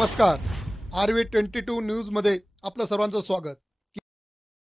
नमस्कार. RV22 न्यूजमध्ये आपलं सर्वांचं स्वागत.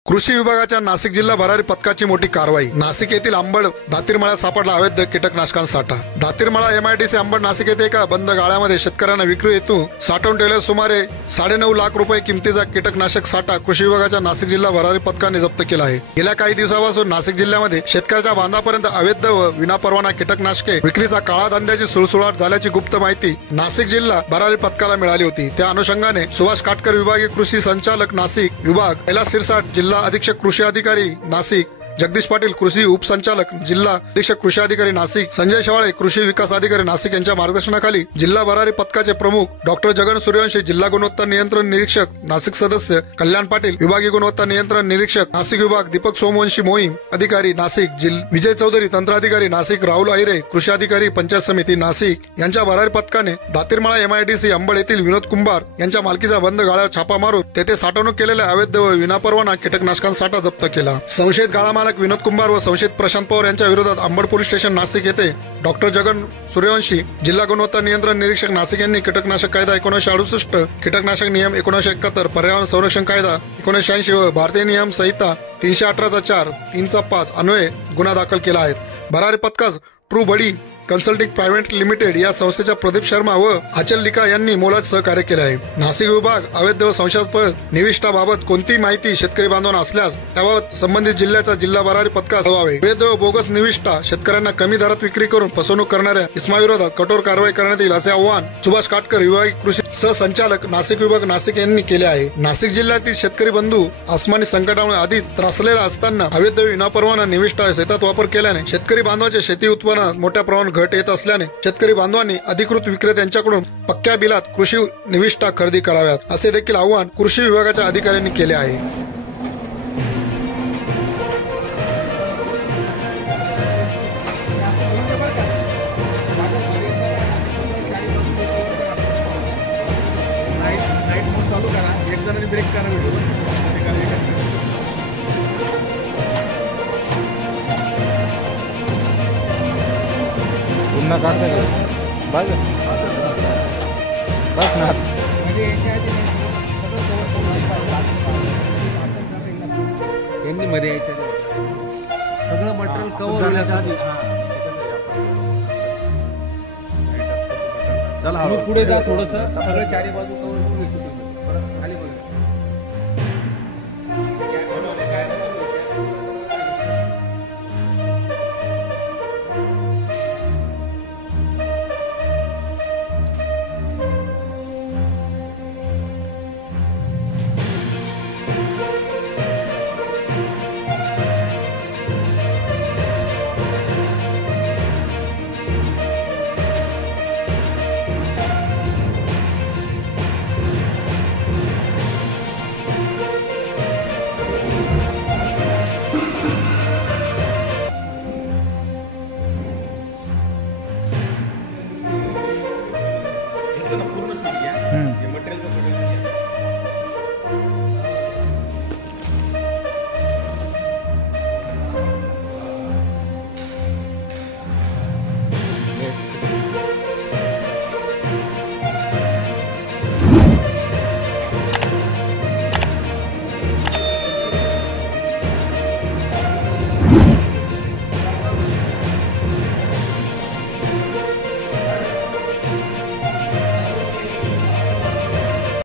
कृषी विभागाच्या नाशिक जिल्हा भरारी पथकाची मोठी कारवाई. नाशिक येथील अंबड दातीरमळ्यात सापडला अवैध कीटकनाशकांचा. दातीरमळा MIDC अंबड नाशिक येथे एका बंद गाळ्यामध्ये शेतकऱ्यांना विक्री हेतू साठवून ठेवलेला सुमारे 9.5 लाख रुपये किमतीचा कीटकनाशक साठा कृषी विभागाच्या नाशिक जिल्हा भरारी पथकाने जप्त केला आहे. गेल्या काही दिवसापासून नाशिक जिल्ह्यामध्ये शेतकऱ्याच्या बांधापर्यंत अवैध व विनापरवाना कीटकनाशके विक्रीचा काळा धंद्याची सुळसुळाट झाल्याची गुप्त माहिती नाशिक जिल्हा भरारी पथकाला मिळाली होती. त्या अनुषंगाने सुभाष काटकर विभागीय कृषी संचालक नाशिक विभाग, कैलास सिरसाट जिल्हा अधीक्षक कृषी अधिकारी नाशिक, जगदीश पाटील कृषी उपसंचालक जिल्हा अधीक्षक कृषी अधिकारी नाशिक, संजय शेवाळे कृषी विकास अधिकारी नाशिक यांच्या मार्गदर्शनाखाली जिल्हा भरारी पथकाचे प्रमुख डॉक्टर जगन सूर्यवंशी, जिल्हा गुणवत्ता नियंत्रण निरीक्षक नाशिक सदस्य कल्याण पाटील, विभागीय गुणवत्ता नियंत्रण निरीक्षक नाशिक विभाग दीपक सोमवंशी, मोहीम अधिकारी नाशिक, विजय चौधरी तंत्राधिकारी नाशिक, राहुल अहिरे कृषी अधिकारी पंचायत समिती नाशिक यांच्या भरारी पथकाने दातीरमळा MIDC अंबड येथील विनोद कुंभार यांच्या मालकीचा बंद गाळ्यावर छापा मारून तेथे साठवणूक केलेल्या अवैध व विनापरवाना कीटकनाशकांचा जप्त केला. संशयित गाळा मालक विनोद कुंभार व संशयित प्रशांत पवार यांच्या विरोधात अंबड पोलीस स्टेशन नाशिक येथे डॉक्टर जगन सूर्यवंशी, जिल्हा गुणवत्ता नियंत्रण निरीक्षक नाशिक यांनी कीटकनाशक कायदा 1968, कीटकनाशक नियम 1971, पर्यावरण संरक्षण कायदा 1986 व भारतीय नियम संहिता 318/4, 3/5 अन्वये गुन्हा दाखल केला आहे. भरारी पथकास ट्रू बडी कन्सल्टिंग प्रायव्हेट लिमिटेड या संस्थेच्या प्रदीप शर्मा व अचल लिका यांनी मोलाचे सहकार्य केले आहे. नाशिक विभाग अवैध व संशयास्पद निविष्ठाबाबत कोणती माहिती शेतकरी बांधवांना असल्यास त्याबाबत संबंधित जिल्ह्याचा जिल्हा भरारी पथकास कळवावे. अवैध व बोगस निविष्ठा शेतकऱ्यांना कमी दरात विक्री करून फसवणूक करणाऱ्या इसमाविरोधात कठोर कारवाई करण्यात येईल असे आवाहन सुभाष काटकर विभागीय कृषी सहसंचालक नाशिक विभाग नाशिक यांनी केले आहे. नाशिक जिल्ह्यातील शेतकरी बंधू आसमानी संकटामुळे आधीच त्रासलेला असताना अवैध विनापरवाना निविष्ठा शेतात वापर केल्याने शेतकरी बांधवांच्या शेती उत्पन्नात मोठ्या प्रमाणात घट येत असल्याने शेतकरी बांधवांनी अधिकृत विक्रेत्यांच्याकडून पक्क्या बिलात कृषी निविष्ठा खरेदी कराव्यात असे देखील आवाहन कृषी विभागाच्या अधिकाऱ्यांनी केले आहे. पुन्हा काढता का बस बस ना यांनी मध्ये यायच्या सगळं मटेरियल कव्हर होण्यासाठी चला पुढे जा थोडस सगळं चारी बाजू कव्हर करून खाली बघा. पूर्ण